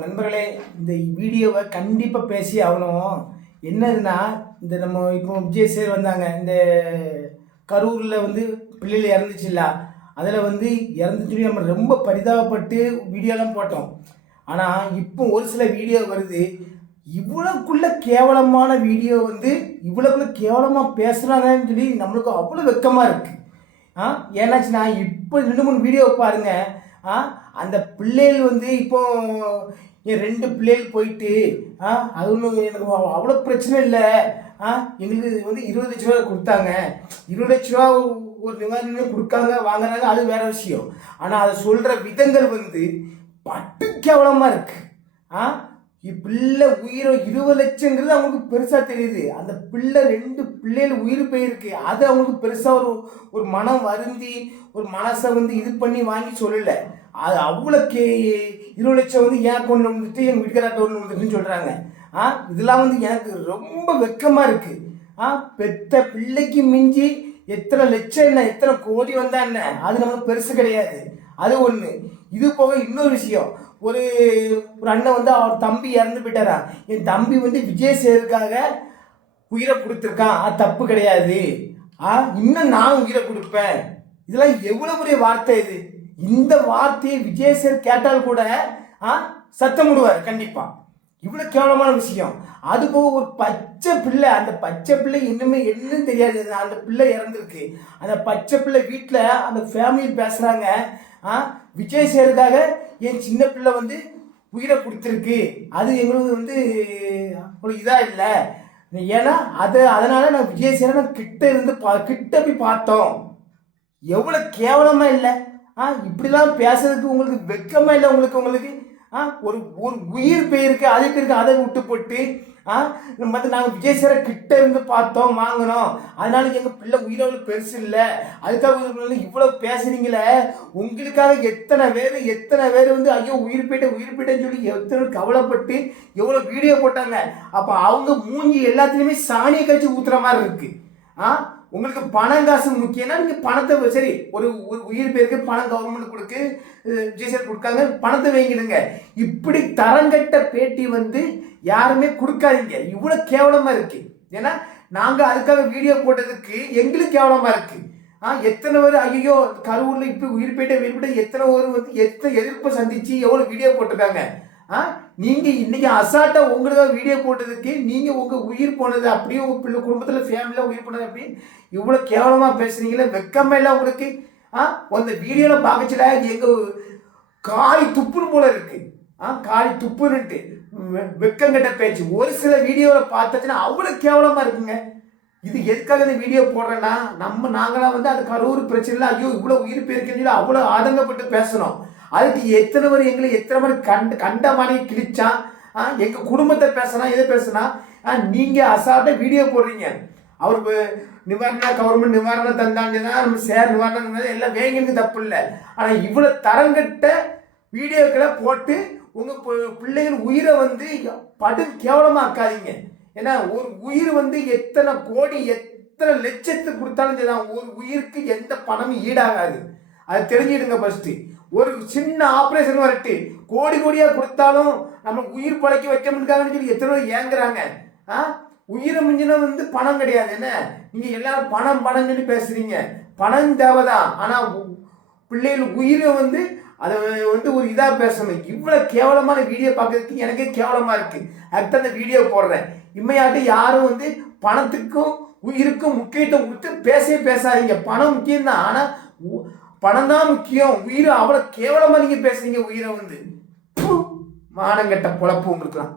நண்பர்களே இந்த வீடியோவை கண்டிப்பாக பேசி ஆகணும். என்னதுன்னா இந்த நம்ம இப்போ விஜய் சேர் வந்தாங்க. இந்த கரூரில் வந்து பிள்ளைகள் இறந்துச்சுல்ல அதில் வந்து இறந்துச்சு சொல்லி நம்ம ரொம்ப பரிதாபப்பட்டு வீடியோலாம் போட்டோம். ஆனால் இப்போ ஒரு சில வீடியோ வருது. இவ்வளோக்குள்ள கேவலமான வீடியோ வந்து இவ்வளோக்குள்ள கேவலமாக பேசுகிறாங்கன்னு சொல்லி நம்மளுக்கு அவ்வளோ வெக்கமாக இருக்குது ஆ ஏன்னாச்சுன்னா இப்போ ரெண்டு மூணு வீடியோ பாருங்கள் அந்த பிள்ளைகள் வந்து இப்போ என் ரெண்டு பிள்ளைகள் போயிட்டு ஆ? அது ஒன்றும் எனக்கு அவ்வளோ பிரச்சனை இல்லை. ஆ? எங்களுக்கு வந்து இருபது லட்ச ரூபா கொடுத்தாங்க. இருபது லட்ச ரூபா ஒரு நிவாரணம் கொடுக்காங்க வாங்குறாங்க அது வேற விஷயம். ஆனால் அதை சொல்கிற விதங்கள் வந்து பட்டு கேவலமாக இருக்குது ஆ? பிள்ளை உயிரை இருபது லட்சங்கிறது அவங்களுக்கு பெருசாக தெரியுது. அந்த பிள்ளை ரெண்டு பிள்ளைகள் உயிர் போயிருக்கு. அது அவங்களுக்கு பெருசாக ஒரு ஒரு மனம் வருந்தி ஒரு மனசை வந்து இது பண்ணி வாங்கி சொல்லலை. அது அவ்வளோ கே இருபது லட்சம் வந்து ஏன் கொண்டு வந்துட்டு எங்கள் வீட்டுக்காரட்ட கொண்டு வந்துட்டுன்னு சொல்கிறாங்க ஆ? இதெல்லாம் வந்து எனக்கு ரொம்ப வெக்கமாக இருக்குது ஆ? பெத்த பிள்ளைக்கு மிஞ்சி எத்தனை லட்சம் என்ன எத்தனை கோடி வந்தா என்ன? அது நமக்கு பெருசு கிடையாது. அது ஒன்று இது போக இன்னொரு விஷயம். ஒரு ஒரு அண்ணன் வந்து அவர் தம்பி இறந்து போயிட்டாரா? என் தம்பி வந்து விஜய் சேருக்காக உயிரை கொடுத்துருக்கான். அது தப்பு கிடையாது. ஆ இன்னும் நான் உயிரை கொடுப்பேன். இதெல்லாம் எவ்வளோ பெரிய வார்த்தை இது. இந்த வார்த்தையை விஜய் சேர் கேட்டால் கூட ஆ சத்தம் விடுவார் கண்டிப்பாக இவ்வளோ கேவலமான விஷயம். அது போக ஒரு பச்சை பிள்ளை அந்த பச்சை பிள்ளை இன்னுமே என்னன்னு தெரியாது. அந்த பிள்ளை இறந்துருக்கு. அந்த பச்சை பிள்ளை வீட்டில் அந்த ஃபேமிலி பேசுகிறாங்க ஆ விஜய் சேருக்காக என் சின்ன பிள்ளை வந்து உயிரை கொடுத்துருக்கு. அது எங்களுக்கு வந்து ஒரு இதாக இல்லை. ஏன்னா அது அதனால் நான் விஜய் சேரை நான் கிட்ட இருந்து பா கிட்ட போய் பார்த்தோம். எவ்வளோ கேவலமாக இல்லை. ஆ இப்படிலாம் பேசுறதுக்கு உங்களுக்கு வெக்கமாக இல்லை உங்களுக்கு உங்களுக்கு? ஒரு ஒரு உயிர் போயிருக்கு அதுக்கு இருக்கு அதை விட்டு போட்டு ஆ நாங்கள் விஜய் சாரை கிட்ட இருந்து பார்த்தோம் வாங்கினோம். அதனால எங்கள் பிள்ளை உயிரோடு பெருசு இல்லை. அதுக்காக இவ்வளோ பேசுறீங்களே உங்களுக்காக எத்தனை பேர் எத்தனை பேர் வந்து ஐயோ உயிர் போயிட்டேன் உயிர் போயிட்டேன்னு சொல்லி எத்தனை கவலைப்பட்டு எவ்வளோ வீடியோ போட்டாங்க. அப்போ அவங்க மூஞ்சி எல்லாத்துலேயுமே சாணியை கழிச்சு ஊத்துற மாதிரி இருக்குது ஆ உங்களுக்கு பணம் காசு முக்கியம்னா நீங்கள் பணத்தை சரி ஒரு ஒரு உயிர் பேருக்கு பணம் கவர்மெண்ட் கொடுக்கு ஜிஎஸ்ஆர் கொடுக்காங்க பணத்தை வாங்கிடுங்க. இப்படி தரங்கட்ட பேட்டி வந்து யாருமே கொடுக்காதீங்க. இவ்வளோ கேவலமாக இருக்கு. ஏன்னா நாங்கள் அதுக்காக வீடியோ போட்டதுக்கு எங்களுக்கு கேவலமாக இருக்கு. ஆ எத்தனை பேர் ஐயோ கரூரில் இப்போ உயிர் போயிட்ட உயிர் எத்தனை பேர் வந்து எத்தனை எதிர்ப்பை சந்தித்து எவ்வளோ வீடியோ போட்டிருக்காங்க. ஆ? நீங்க இன்னைக்கு அசால்ட்டா உங்களுக்காக வீடியோ போட்டதுக்கு நீங்க உங்க உயிர் போனது அப்படியே உங்க பிள்ளை குடும்பத்துல ஃபேமிலியில உயிர் போனது அப்படின்னு இவ்வளவு கேவலமா பேசுறீங்களே வெக்கமே இல்லை உங்களுக்கு. ஆ? அந்த வீடியோல பார்க்கச்சுடா எங்க காய் துப்புன்னு போல இருக்கு. ஆ? காய் துப்புன்னுட்டு வெ- பேச்சு. ஒரு சில வீடியோவில் பார்த்தாச்சுன்னா அவ்வளோ கேவலமா இருக்குங்க. இது எதுக்காக இந்த வீடியோ போடுறேன்னா நம்ம நாங்களாம் வந்து அது கரூர் பிரச்சனையில் ஐயோ இவ்வளோ உயிர் போயிருக்குன்னு சொல்லி அவ்வளோ ஆதங்கப்பட்டு பேசுகிறோம் அதுக்கு எத்தனை பேர் எங்களை எத்தனை பேர் கண்ட கண்ட மாதிரி கிழிச்சான் ஆ, குடும்பத்தை பேசினா எதை பேசினா ஆ, அசால்ட்டாக வீடியோ போடுறீங்க. அவருக்கு நிவாரண கவர்மெண்ட் நிவாரணம் தந்தாங்கன்னா தான் நம்ம சேர் நிவாரணம் எல்லாம் வேங்கிறது தப்பு இல்லை. ஆனால் இவ்வளோ தரங்கட்ட வீடியோக்களை போட்டு உங்கள் பிள்ளைகள் உயிரை வந்து படு கேவலமாக்காதீங்க. ஏன்னா ஒரு உயிர் வந்து எத்தனை கோடி எத்தனை லட்சத்துக்கு கொடுத்தாலும் சரி ஒரு உயிருக்கு எந்த பணமும் ஈடாகாது. அதை தெரிஞ்சிடுங்க ஃபஸ்ட்டு ஒரு சின்ன ஆப்ரேஷன் வரட்டு கோடி கோடியாக கொடுத்தாலும் நம்ம உயிர் பழைக்க வைக்க முடியாதுன்னு சொல்லி எத்தனை பேர் ஏங்குறாங்க. ஆ? உயிரை மிஞ்சினா வந்து பணம் கிடையாது. என்ன? நீங்கள் எல்லாரும் பணம் பணம்னு பேசுகிறீங்க பேசுறீங்க. பணம் தேவைதான் ஆனால் பிள்ளைகள் உயிரை வந்து அதை வந்து ஒரு இதாக பேசணும். இவ்வளோ கேவலமான வீடியோ பார்க்கறதுக்கு எனக்கே கேவலமாக இருக்குது அதுக்கு அந்த வீடியோ போடுறேன். இம்மையாட்டு யாரும் வந்து பணத்துக்கும் உயிருக்கும் முக்கியத்துவம் கொடுத்து பேசவே பேசாதீங்க. பணம் முக்கியம்தான். ஆனால் பணம் தான் முக்கியம். உயிரை அவ்வளோ கேவலமாக நீங்கள் பேசுறீங்க உயிரை வந்து. மானங்கட்ட பொழப்பு உங்களுக்குலாம்